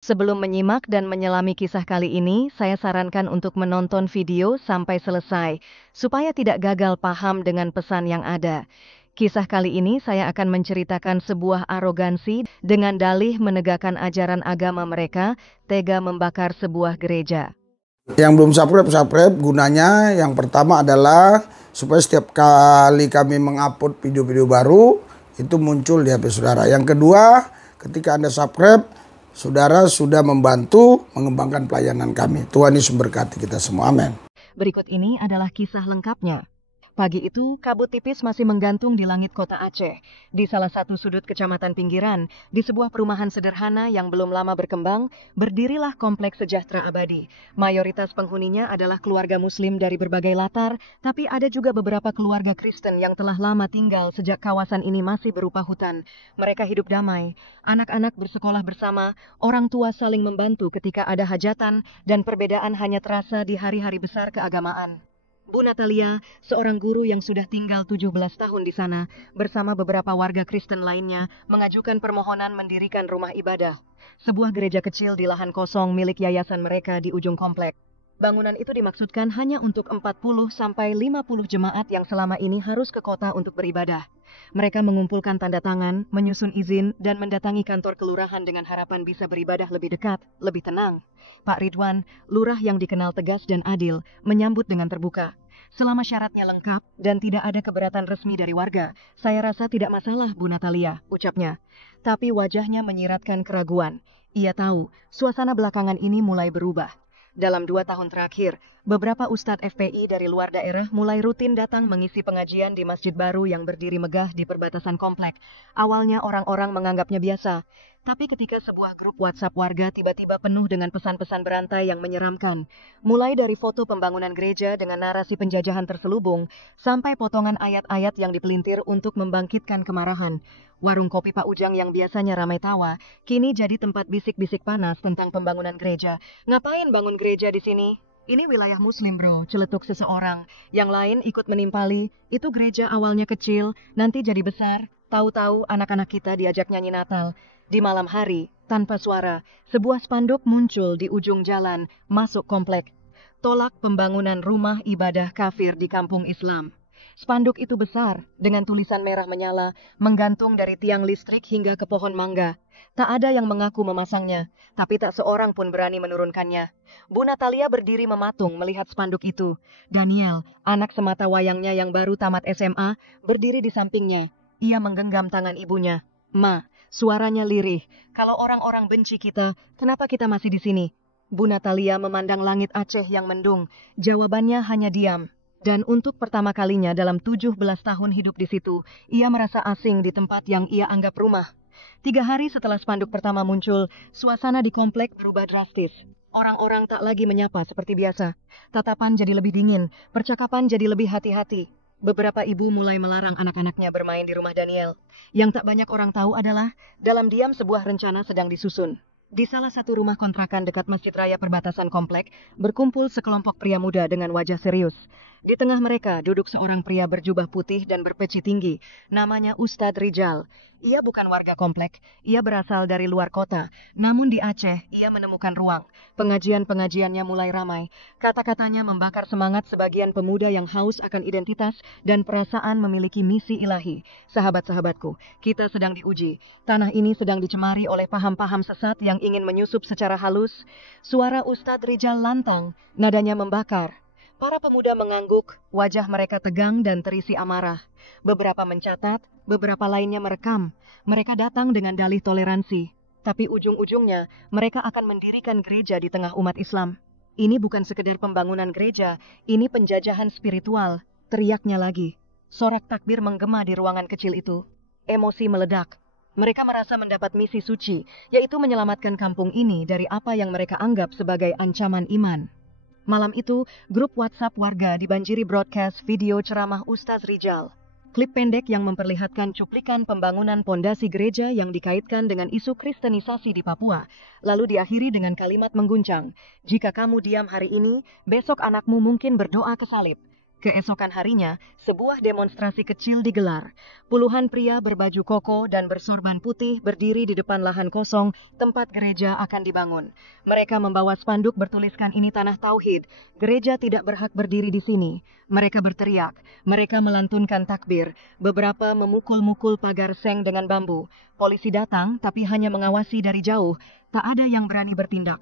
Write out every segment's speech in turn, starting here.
Sebelum menyimak dan menyelami kisah kali ini, saya sarankan untuk menonton video sampai selesai, supaya tidak gagal paham dengan pesan yang ada. Kisah kali ini saya akan menceritakan sebuah arogansi dengan dalih menegakkan ajaran agama mereka, tega membakar sebuah gereja. Yang belum subscribe, gunanya yang pertama adalah supaya setiap kali kami mengupload video-video baru, itu muncul di HP saudara. Yang kedua, ketika Anda subscribe, saudara sudah membantu mengembangkan pelayanan kami. Tuhan Yesus memberkati kita semua. Amin. Berikut ini adalah kisah lengkapnya. Pagi itu, kabut tipis masih menggantung di langit kota Aceh. Di salah satu sudut kecamatan pinggiran, di sebuah perumahan sederhana yang belum lama berkembang, berdirilah kompleks sejahtera abadi. Mayoritas penghuninya adalah keluarga muslim dari berbagai latar, tapi ada juga beberapa keluarga Kristen yang telah lama tinggal sejak kawasan ini masih berupa hutan. Mereka hidup damai, anak-anak bersekolah bersama, orang tua saling membantu ketika ada hajatan, dan perbedaan hanya terasa di hari-hari besar keagamaan. Bu Natalia, seorang guru yang sudah tinggal 17 tahun di sana, bersama beberapa warga Kristen lainnya, mengajukan permohonan mendirikan rumah ibadah. Sebuah gereja kecil di lahan kosong milik yayasan mereka di ujung komplek. Bangunan itu dimaksudkan hanya untuk 40 sampai 50 jemaat yang selama ini harus ke kota untuk beribadah. Mereka mengumpulkan tanda tangan, menyusun izin, dan mendatangi kantor kelurahan dengan harapan bisa beribadah lebih dekat, lebih tenang. Pak Ridwan, lurah yang dikenal tegas dan adil, menyambut dengan terbuka. Selama syaratnya lengkap dan tidak ada keberatan resmi dari warga, saya rasa tidak masalah, Bu Natalia, ucapnya. Tapi wajahnya menyiratkan keraguan. Ia tahu, suasana belakangan ini mulai berubah. Dalam 2 tahun terakhir, beberapa ustadz FPI dari luar daerah mulai rutin datang mengisi pengajian di masjid baru yang berdiri megah di perbatasan komplek. Awalnya orang-orang menganggapnya biasa, tapi ketika sebuah grup WhatsApp warga tiba-tiba penuh dengan pesan-pesan berantai yang menyeramkan, mulai dari foto pembangunan gereja dengan narasi penjajahan terselubung, sampai potongan ayat-ayat yang dipelintir untuk membangkitkan kemarahan. Warung kopi Pak Ujang yang biasanya ramai tawa, kini jadi tempat bisik-bisik panas tentang pembangunan gereja. Ngapain bangun gereja di sini? Ini wilayah muslim bro, celetuk seseorang. Yang lain ikut menimpali, itu gereja awalnya kecil, nanti jadi besar. Tahu-tahu anak-anak kita diajak nyanyi Natal. Di malam hari, tanpa suara, sebuah spanduk muncul di ujung jalan, masuk komplek. Tolak pembangunan rumah ibadah kafir di kampung Islam. Spanduk itu besar, dengan tulisan merah menyala, menggantung dari tiang listrik hingga ke pohon mangga. Tak ada yang mengaku memasangnya, tapi tak seorang pun berani menurunkannya. Bu Natalia berdiri mematung melihat spanduk itu. Daniel, anak semata wayangnya yang baru tamat SMA, berdiri di sampingnya. Ia menggenggam tangan ibunya. Ma, suaranya lirih. Kalau orang-orang benci kita, kenapa kita masih di sini? Bu Natalia memandang langit Aceh yang mendung. Jawabannya hanya diam. Dan untuk pertama kalinya dalam 17 tahun hidup di situ, ia merasa asing di tempat yang ia anggap rumah. 3 hari setelah spanduk pertama muncul, suasana di komplek berubah drastis. Orang-orang tak lagi menyapa seperti biasa. Tatapan jadi lebih dingin, percakapan jadi lebih hati-hati. Beberapa ibu mulai melarang anak-anaknya bermain di rumah Daniel. Yang tak banyak orang tahu adalah, dalam diam sebuah rencana sedang disusun. Di salah satu rumah kontrakan dekat Masjid Raya perbatasan komplek, berkumpul sekelompok pria muda dengan wajah serius. Di tengah mereka duduk seorang pria berjubah putih dan berpeci tinggi, namanya Ustadz Rijal. Ia bukan warga komplek, ia berasal dari luar kota. Namun di Aceh, ia menemukan ruang. Pengajian-pengajiannya mulai ramai. Kata-katanya membakar semangat sebagian pemuda yang haus akan identitas dan perasaan memiliki misi ilahi. Sahabat-sahabatku, kita sedang diuji. Tanah ini sedang dicemari oleh paham-paham sesat yang ingin menyusup secara halus. Suara Ustadz Rijal lantang, nadanya membakar. Para pemuda mengangguk, wajah mereka tegang dan terisi amarah. Beberapa mencatat, beberapa lainnya merekam. Mereka datang dengan dalih toleransi. Tapi ujung-ujungnya, mereka akan mendirikan gereja di tengah umat Islam. Ini bukan sekedar pembangunan gereja, ini penjajahan spiritual. Teriaknya lagi. Sorak takbir menggema di ruangan kecil itu. Emosi meledak. Mereka merasa mendapat misi suci, yaitu menyelamatkan kampung ini dari apa yang mereka anggap sebagai ancaman iman. Malam itu, grup WhatsApp warga dibanjiri broadcast video ceramah Ustadz Rijal. Klip pendek yang memperlihatkan cuplikan pembangunan pondasi gereja yang dikaitkan dengan isu kristenisasi di Papua, lalu diakhiri dengan kalimat mengguncang, "Jika kamu diam hari ini, besok anakmu mungkin berdoa ke salib." Keesokan harinya, sebuah demonstrasi kecil digelar. Puluhan pria berbaju koko dan bersorban putih berdiri di depan lahan kosong tempat gereja akan dibangun. Mereka membawa spanduk bertuliskan ini tanah tauhid. Gereja tidak berhak berdiri di sini. Mereka berteriak. Mereka melantunkan takbir. Beberapa memukul-mukul pagar seng dengan bambu. Polisi datang tapi hanya mengawasi dari jauh. Tak ada yang berani bertindak.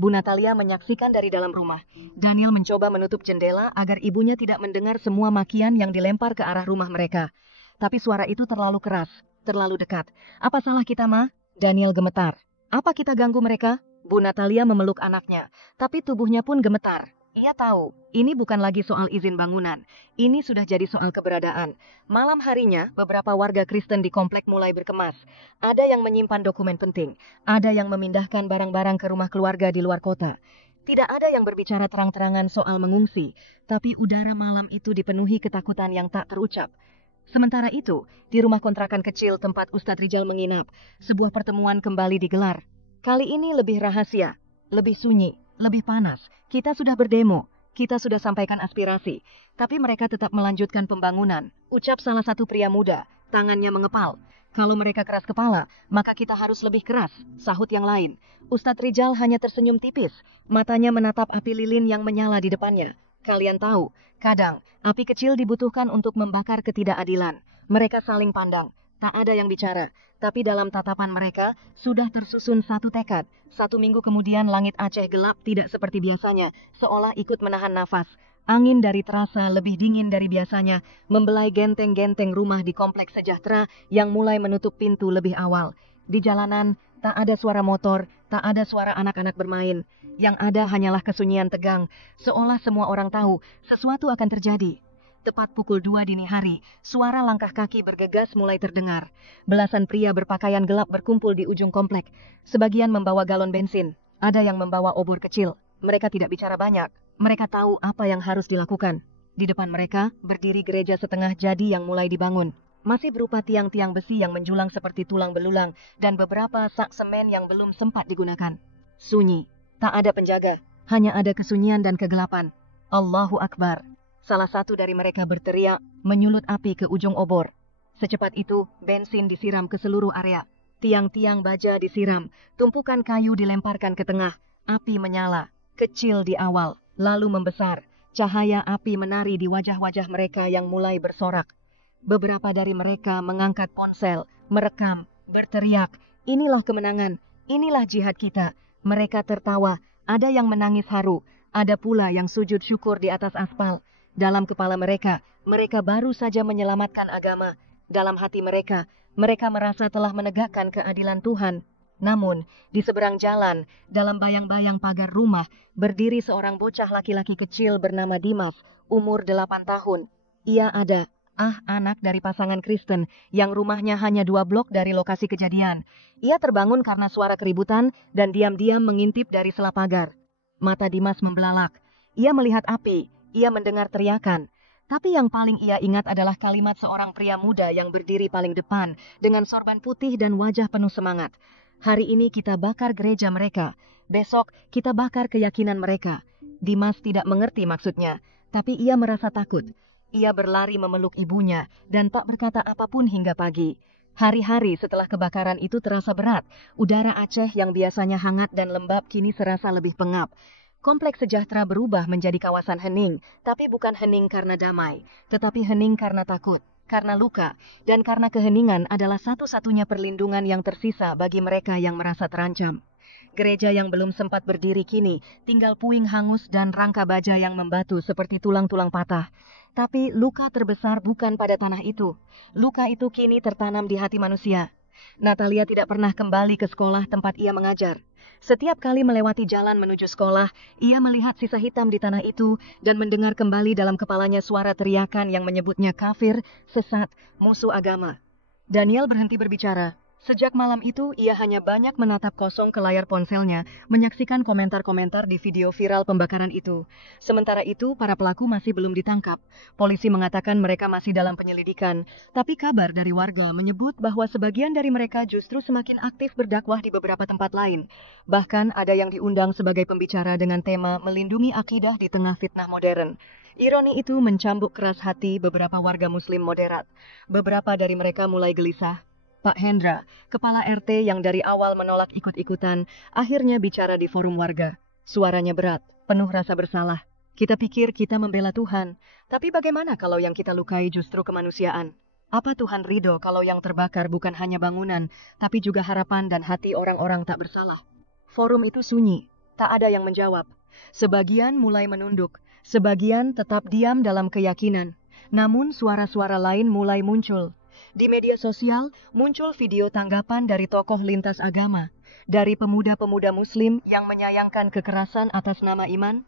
Bu Natalia menyaksikan dari dalam rumah. Daniel mencoba menutup jendela agar ibunya tidak mendengar semua makian yang dilempar ke arah rumah mereka. Tapi suara itu terlalu keras, terlalu dekat. Apa salah kita, Ma? Daniel gemetar. Apa kita ganggu mereka? Bu Natalia memeluk anaknya, tapi tubuhnya pun gemetar. Ia tahu, ini bukan lagi soal izin bangunan. Ini sudah jadi soal keberadaan. Malam harinya, beberapa warga Kristen di komplek mulai berkemas. Ada yang menyimpan dokumen penting. Ada yang memindahkan barang-barang ke rumah keluarga di luar kota. Tidak ada yang berbicara terang-terangan soal mengungsi. Tapi udara malam itu dipenuhi ketakutan yang tak terucap. Sementara itu, di rumah kontrakan kecil tempat Ustadz Rijal menginap, sebuah pertemuan kembali digelar. Kali ini lebih rahasia, lebih sunyi, lebih panas. Kita sudah berdemo, kita sudah sampaikan aspirasi, tapi mereka tetap melanjutkan pembangunan. Ucap salah satu pria muda, tangannya mengepal. Kalau mereka keras kepala, maka kita harus lebih keras, sahut yang lain. Ustadz Rijal hanya tersenyum tipis, matanya menatap api lilin yang menyala di depannya. Kalian tahu, kadang api kecil dibutuhkan untuk membakar ketidakadilan. Mereka saling pandang, tak ada yang bicara. Tapi dalam tatapan mereka, sudah tersusun satu tekad. 1 minggu kemudian langit Aceh gelap tidak seperti biasanya, seolah ikut menahan nafas. Angin dari terasa lebih dingin dari biasanya, membelai genteng-genteng rumah di kompleks sejahtera yang mulai menutup pintu lebih awal. Di jalanan, tak ada suara motor, tak ada suara anak-anak bermain. Yang ada hanyalah kesunyian tegang, seolah semua orang tahu sesuatu akan terjadi. Tepat pukul 2 dini hari, suara langkah kaki bergegas mulai terdengar. Belasan pria berpakaian gelap berkumpul di ujung komplek. Sebagian membawa galon bensin, ada yang membawa obor kecil. Mereka tidak bicara banyak, mereka tahu apa yang harus dilakukan. Di depan mereka, berdiri gereja setengah jadi yang mulai dibangun. Masih berupa tiang-tiang besi yang menjulang seperti tulang belulang dan beberapa sak semen yang belum sempat digunakan. Sunyi, tak ada penjaga, hanya ada kesunyian dan kegelapan. Allahu Akbar. Salah satu dari mereka berteriak, menyulut api ke ujung obor. Secepat itu, bensin disiram ke seluruh area. Tiang-tiang baja disiram, tumpukan kayu dilemparkan ke tengah. Api menyala, kecil di awal, lalu membesar. Cahaya api menari di wajah-wajah mereka yang mulai bersorak. Beberapa dari mereka mengangkat ponsel, merekam, berteriak, inilah kemenangan, inilah jihad kita. Mereka tertawa, ada yang menangis haru, ada pula yang sujud syukur di atas aspal. Dalam kepala mereka, mereka baru saja menyelamatkan agama. Dalam hati mereka, mereka merasa telah menegakkan keadilan Tuhan. Namun, di seberang jalan, dalam bayang-bayang pagar rumah, berdiri seorang bocah laki-laki kecil bernama Dimas, umur 8 tahun. Ia ada, anak dari pasangan Kristen, yang rumahnya hanya 2 blok dari lokasi kejadian. Ia terbangun karena suara keributan dan diam-diam mengintip dari sela pagar. Mata Dimas membelalak. Ia melihat api. Ia mendengar teriakan, tapi yang paling ia ingat adalah kalimat seorang pria muda yang berdiri paling depan dengan sorban putih dan wajah penuh semangat. Hari ini kita bakar gereja mereka, besok kita bakar keyakinan mereka. Dimas tidak mengerti maksudnya, tapi ia merasa takut. Ia berlari memeluk ibunya dan tak berkata apapun hingga pagi. Hari-hari setelah kebakaran itu terasa berat. Udara Aceh yang biasanya hangat dan lembab kini serasa lebih pengap. Kompleks sejahtera berubah menjadi kawasan hening, tapi bukan hening karena damai, tetapi hening karena takut, karena luka, dan karena keheningan adalah satu-satunya perlindungan yang tersisa bagi mereka yang merasa terancam. Gereja yang belum sempat berdiri kini tinggal puing hangus dan rangka baja yang membatu seperti tulang-tulang patah. Tapi luka terbesar bukan pada tanah itu. Luka itu kini tertanam di hati manusia. Natalia tidak pernah kembali ke sekolah tempat ia mengajar. Setiap kali melewati jalan menuju sekolah, ia melihat sisa hitam di tanah itu dan mendengar kembali dalam kepalanya suara teriakan yang menyebutnya kafir, sesat, musuh agama. Daniel berhenti berbicara. Sejak malam itu, ia hanya banyak menatap kosong ke layar ponselnya, menyaksikan komentar-komentar di video viral pembakaran itu. Sementara itu, para pelaku masih belum ditangkap. Polisi mengatakan mereka masih dalam penyelidikan, tapi kabar dari warga menyebut bahwa sebagian dari mereka justru semakin aktif berdakwah di beberapa tempat lain. Bahkan ada yang diundang sebagai pembicara dengan tema melindungi akidah di tengah fitnah modern. Ironi itu mencambuk keras hati beberapa warga Muslim moderat. Beberapa dari mereka mulai gelisah. Pak Hendra, kepala RT yang dari awal menolak ikut-ikutan, akhirnya bicara di forum warga. Suaranya berat, penuh rasa bersalah. Kita pikir kita membela Tuhan, tapi bagaimana kalau yang kita lukai justru kemanusiaan? Apa Tuhan ridho kalau yang terbakar bukan hanya bangunan, tapi juga harapan dan hati orang-orang tak bersalah? Forum itu sunyi, tak ada yang menjawab. Sebagian mulai menunduk, sebagian tetap diam dalam keyakinan. Namun suara-suara lain mulai muncul. Di media sosial, muncul video tanggapan dari tokoh lintas agama, dari pemuda-pemuda Muslim yang menyayangkan kekerasan atas nama iman,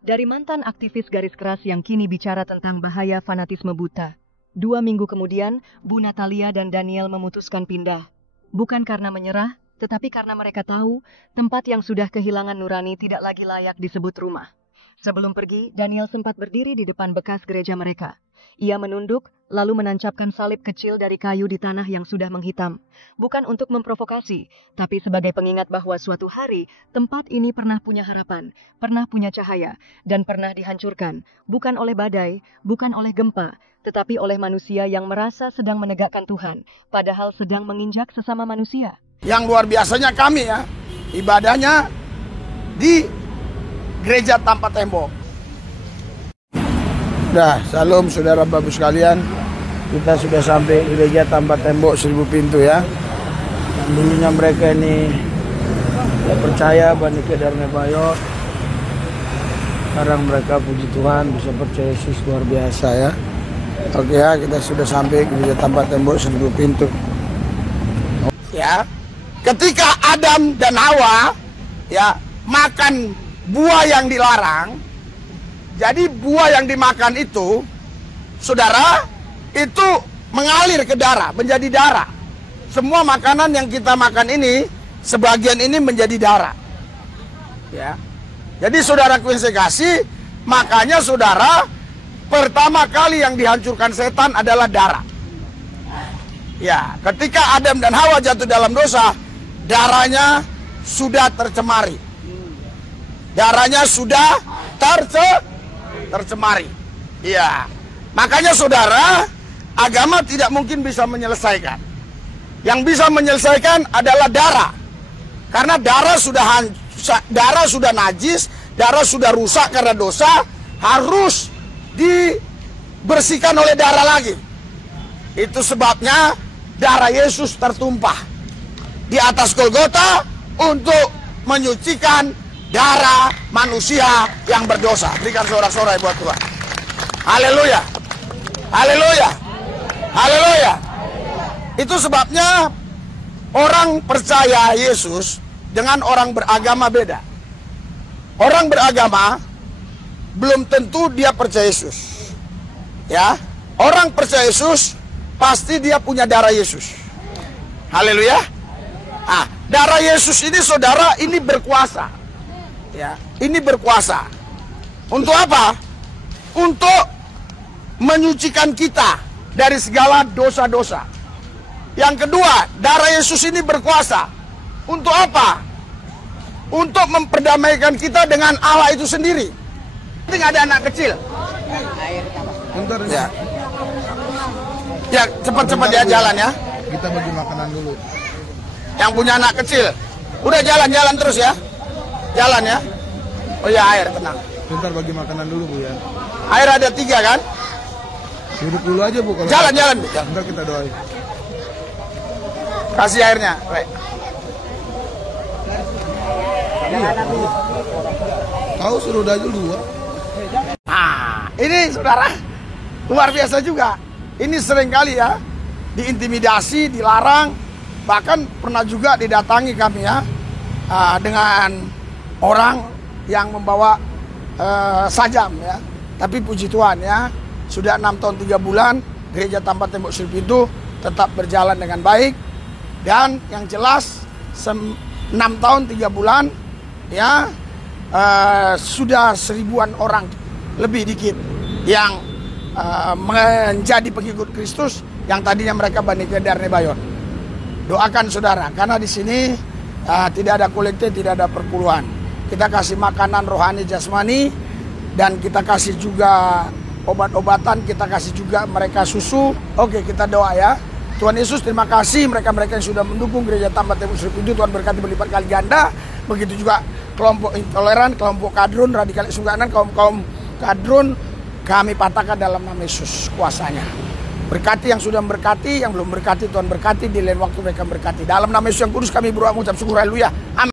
dari mantan aktivis garis keras yang kini bicara tentang bahaya fanatisme buta. 2 minggu kemudian, Bu Natalia dan Daniel memutuskan pindah. Bukan karena menyerah, tetapi karena mereka tahu tempat yang sudah kehilangan nurani tidak lagi layak disebut rumah. Sebelum pergi, Daniel sempat berdiri di depan bekas gereja mereka. Ia menunduk, lalu menancapkan salib kecil dari kayu di tanah yang sudah menghitam. Bukan untuk memprovokasi, tapi sebagai pengingat bahwa suatu hari, tempat ini pernah punya harapan, pernah punya cahaya, dan pernah dihancurkan. Bukan oleh badai, bukan oleh gempa, tetapi oleh manusia yang merasa sedang menegakkan Tuhan, padahal sedang menginjak sesama manusia. Yang luar biasanya kami ya, ibadahnya di gereja tanpa tembok. Dah, salam saudara babu sekalian. Kita sudah sampai gereja tanpa tembok 1000 pintu ya. Dulunya mereka ini tidak percaya Bandike Darme Bayo. Sekarang mereka puji Tuhan bisa percaya Yesus luar biasa ya. Oke ya, kita sudah sampai gereja tanpa tembok 1000 pintu. Ya, ketika Adam dan Hawa ya makan buah yang dilarang, jadi buah yang dimakan itu, saudara, itu mengalir ke darah, menjadi darah. Semua makanan yang kita makan ini, sebagian ini menjadi darah. Ya, jadi saudara saya kasih, makanya saudara, pertama kali yang dihancurkan setan adalah darah. Ya, ketika Adam dan Hawa jatuh dalam dosa, darahnya sudah tercemari. Darahnya sudah tercemari. Iya. Makanya saudara, agama tidak mungkin bisa menyelesaikan. Yang bisa menyelesaikan adalah darah. Karena darah sudah najis, darah sudah rusak karena dosa, harus dibersihkan oleh darah lagi. Itu sebabnya darah Yesus tertumpah di atas Golgota untuk menyucikan darah manusia yang berdosa. Berikan sorak-sorai buat Tuhan. Haleluya. Haleluya. Haleluya. Itu sebabnya orang percaya Yesus dengan orang beragama beda. Orang beragama belum tentu dia percaya Yesus. Ya, orang percaya Yesus pasti dia punya darah Yesus. Haleluya. Ah, darah Yesus ini saudara, ini berkuasa. Ya, ini berkuasa. Untuk apa? Untuk menyucikan kita dari segala dosa-dosa. Yang kedua, darah Yesus ini berkuasa. Untuk apa? Untuk memperdamaikan kita dengan Allah itu sendiri. Tidak ada anak kecil. Ya. Ya, cepat-cepat dia jalan ya. Kita bagi makanan dulu. Yang punya anak kecil, udah jalan-jalan terus ya. Jalan ya. Oh ya, air, tenang. Bentar bagi makanan dulu Bu ya. Air ada 3 kan? Duduk dulu aja Bu. Kalau Jalan-jalan Bu. Bentar kita doain. Kasih airnya. Baik. Tahu suruh dajul 2. Nah, ini saudara luar biasa juga. Ini seringkali ya diintimidasi, dilarang, bahkan pernah juga didatangi kami ya dengan orang yang membawa sajam ya. Tapi puji Tuhan ya, sudah 6 tahun 3 bulan gereja tanpa tembok 1000 itu tetap berjalan dengan baik. Dan yang jelas 6 tahun 3 bulan ya sudah 1000-an orang lebih dikit yang menjadi pengikut Kristus yang tadinya mereka Bani Kedarne Bayon. Doakan saudara, karena di sini tidak ada kolektif, tidak ada perpuluhan. Kita kasih makanan rohani jasmani dan kita kasih juga obat-obatan, kita kasih juga mereka susu. Oke, kita doa ya. Tuhan Yesus, terima kasih mereka-mereka yang sudah mendukung Gereja Tambah Tebus Ripidu. Tuhan berkati berlipat kali ganda. Begitu juga kelompok intoleran, kelompok kadrun, radikalis kanan, kaum kadrun, kami patahkan dalam nama Yesus kuasanya. Berkati yang sudah berkati, yang belum berkati Tuhan berkati, di lain waktu mereka berkati. Dalam nama Yesus yang kudus kami berdoa mengucap syukur, haleluya. Amin.